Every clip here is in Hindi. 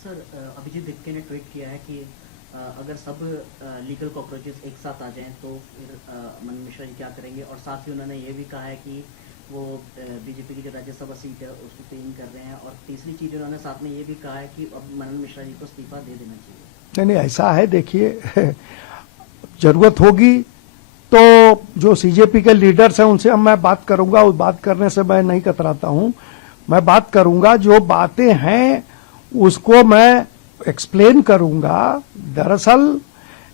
सर अभिजीत दिक्के ने ट्वीट किया है कि अगर सब लीगल कॉकरोचेस एक साथ आ जाएं तो फिर मनन मिश्रा जी क्या करेंगे, और साथ ही उन्होंने ये भी कहा है कि वो बीजेपी की जो राज्यसभा सीट है उसको क्लीन कर रहे हैं, और तीसरी चीज उन्होंने साथ में ये भी कहा है कि अब मनन मिश्रा जी को इस्तीफा दे देना चाहिए। नहीं, ऐसा है, देखिए जरूरत होगी तो जो सीजेपी के लीडर्स हैं उनसे मैं बात करूंगा, उस बात करने से मैं नहीं कतराता हूं, मैं बात करूंगा, जो बातें हैं उसको मैं एक्सप्लेन करूंगा। दरअसल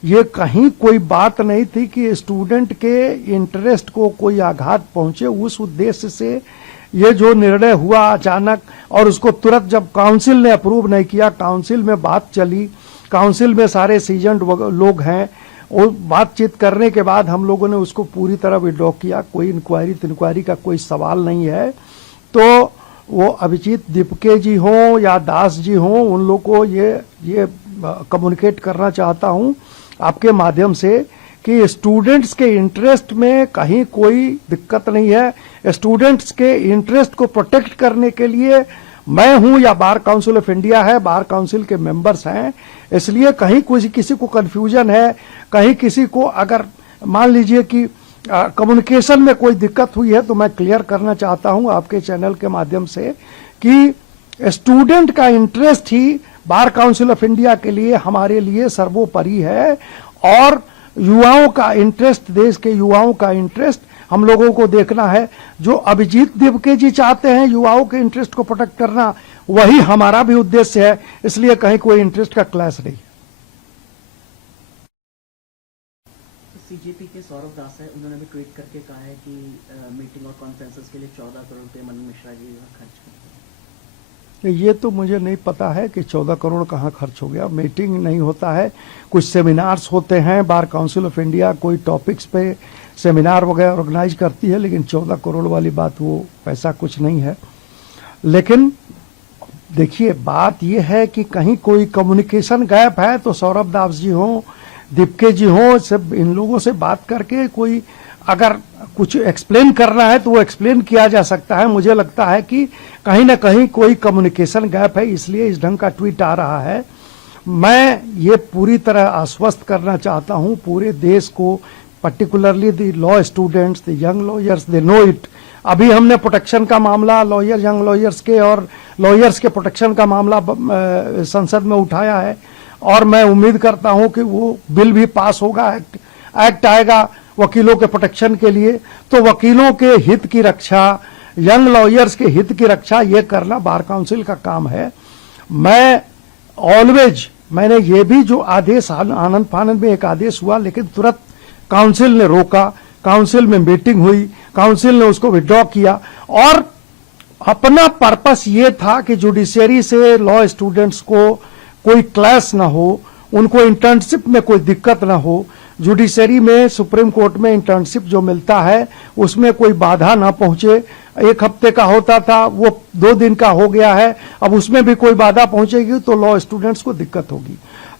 ये कहीं कोई बात नहीं थी कि स्टूडेंट के इंटरेस्ट को कोई आघात पहुंचे, उस उद्देश्य से ये जो निर्णय हुआ अचानक, और उसको तुरंत जब काउंसिल ने अप्रूव नहीं किया, काउंसिल में बात चली, काउंसिल में सारे सीजन्ड लोग हैं, और बातचीत करने के बाद हम लोगों ने उसको पूरी तरह विड्रॉ किया। कोई इंक्वायरी का कोई सवाल नहीं है। तो वो अभिजीत दिपके जी हों या दास जी हों, उन लोग को ये कम्युनिकेट करना चाहता हूं आपके माध्यम से कि स्टूडेंट्स के इंटरेस्ट में कहीं कोई दिक्कत नहीं है। स्टूडेंट्स के इंटरेस्ट को प्रोटेक्ट करने के लिए मैं हूं या बार काउंसिल ऑफ इंडिया है, बार काउंसिल के मेंबर्स हैं, इसलिए कहीं किसी को कंफ्यूजन है, कहीं किसी को अगर मान लीजिए कि कम्युनिकेशन में कोई दिक्कत हुई है तो मैं क्लियर करना चाहता हूं आपके चैनल के माध्यम से कि स्टूडेंट का interest he bar council of India के लिए, हमारे लिए सर्वोपरि है, और युवाओं का इंटरेस्ट, देश के युवाओं का इंटरेस्ट हम लोगों को देखना है। जो अभिजीत दिपके जी चाहते हैं युवाओं के इंटरेस्ट को प्रोटेक्ट करना, वही हमारा भी उद्देश्य है, इसलिए कहीं कोई इंटरेस्ट का क्लैश नहीं। सीजेपी के सौरभ दास है, उन्होंने भी ट्वीट करके कहा है कि मीटिंग और कॉन्फ्रेंसेस के लिए 14 करोड़ रुपए मनन मिश्रा जी खर्च करते हैं। ये तो मुझे नहीं पता है कि 14 करोड़ कहाँ खर्च हो गया। मीटिंग नहीं होता है, कुछ सेमिनार्स होते हैं, बार काउंसिल ऑफ इंडिया कोई टॉपिक्स पे सेमिनार वगैरह ऑर्गेनाइज करती है, लेकिन 14 करोड़ वाली बात वो ऐसा कुछ नहीं है। लेकिन देखिए बात यह है कि कहीं कोई कम्युनिकेशन गैप है तो सौरभ दास जी हों, दिपके जी हों, सब इन लोगों से बात करके कोई अगर कुछ एक्सप्लेन करना है तो वो एक्सप्लेन किया जा सकता है। मुझे लगता है कि कहीं ना कहीं कोई कम्युनिकेशन गैप है, इसलिए इस ढंग का ट्वीट आ रहा है। मैं ये पूरी तरह आश्वस्त करना चाहता हूं पूरे देश को, particularly the law students, the young lawyers, they know it. अभी हमने प्रोटेक्शन का मामला लॉयर, यंग लॉयर्स के और लॉयर्स के प्रोटेक्शन का मामला संसद में उठाया है, और मैं उम्मीद करता हूं कि वो बिल भी पास होगा, एक्ट आएगा वकीलों के प्रोटेक्शन के लिए। तो वकीलों के हित की रक्षा, यंग लॉयर्स के हित की रक्षा, ये करना बार काउंसिल का काम है। मैं ऑलवेज, मैंने ये भी जो आदेश आनंद फानंद में एक आदेश हुआ, लेकिन तुरंत काउंसिल ने रोका, काउंसिल में मीटिंग हुई, काउंसिल ने उसको विड्रॉ किया, और अपना पर्पस ये था कि जुडिशरी से लॉ स्टूडेंट्स को कोई क्लैश ना हो, उनको इंटर्नशिप में कोई दिक्कत ना हो। जुडिशरी में, सुप्रीम कोर्ट में इंटर्नशिप जो मिलता है उसमें कोई बाधा ना पहुंचे। 1 हफ्ते का होता था वो 2 दिन का हो गया है, अब उसमें भी कोई बाधा पहुंचेगी तो लॉ स्टूडेंट्स को दिक्कत होगी।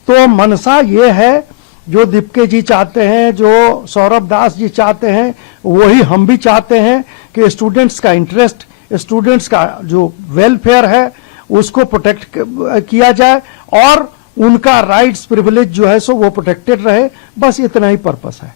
तो मनसा ये है, जो दिपके जी चाहते हैं, जो सौरभ दास जी चाहते हैं, वही हम भी चाहते हैं कि स्टूडेंट्स का इंटरेस्ट, स्टूडेंट्स का जो वेलफेयर है उसको प्रोटेक्ट किया जाए, और उनका राइट्स प्रिविलेज जो है सो वो प्रोटेक्टेड रहे। बस इतना ही पर्पस है।